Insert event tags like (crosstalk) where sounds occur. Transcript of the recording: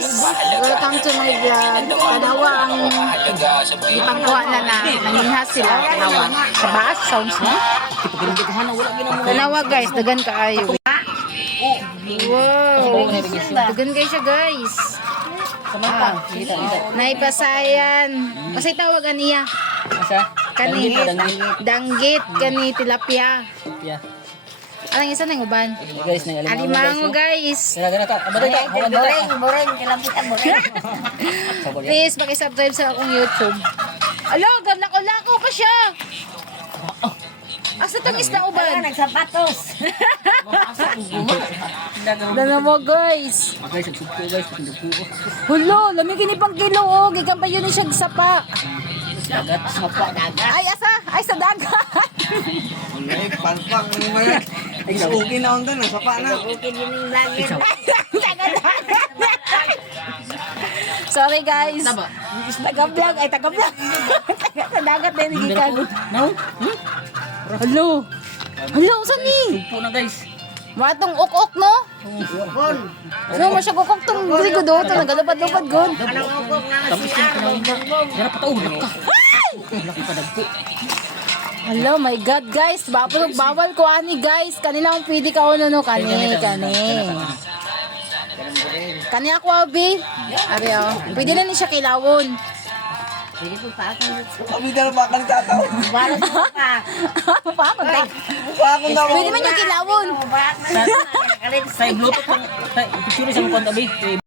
Welcome to my vlog. Tanawa ang ipangkuha na na. Nanginhas sila. Tanawa. Sa baas, sounds na. Tanawa guys, dagan kaayo. Wow! Dagan kayo siya guys. Ah, naipasayan. Masay tawagan niya. Kani, danggit, kani, tilapia. Yeah. Anong isa ng uban? Guys, nang Alimango guys. Gara gara ka. Abaday ka. Boreng, boreng. Please, pakisubscribe sa akong YouTube. Alo, galako-lako pa siya. Asa tong isda uban? nagsapatos. (laughs) Dala mo guys. Guys, sugpo guys, sugpo. Hulo, lamigin ni pang kilo oh. Gikan pa yun siya sapa. Dagat. Sapa dagat. Ay, asa? Ay, sa dagat. Ay, palpak mo Isugi na ako doon, sapa na. Bukid yun yung lagi. (laughs) Sorry guys. Taga-vlog. Ay, taga-vlog. Taga (laughs) sa dagat na yung gikan. No? Hulo. Hulo, saan ni? Sugpo na guys. Matong uk-uk, no? No, masya kukok tong grigo do. Ito, nagalupad-lupad good. Anong ukok na Tapos yung pinawag. Gara pa tao. Laka. Laki pa dagpo. Hello, my God, guys. Bawal, bawal ko ani, guys. Kanina akong pwede ka ano, no? Kani, kani. Kani ako, Abi. Abi, oh. Pwede na ni siya kilawon. Pwede po pa ako. Kami na pa kang tataw. Po pa. Pa akong daw. Pwede man yung kilawon. Na Sa Bluetooth. Sa picture sa mukha tabi.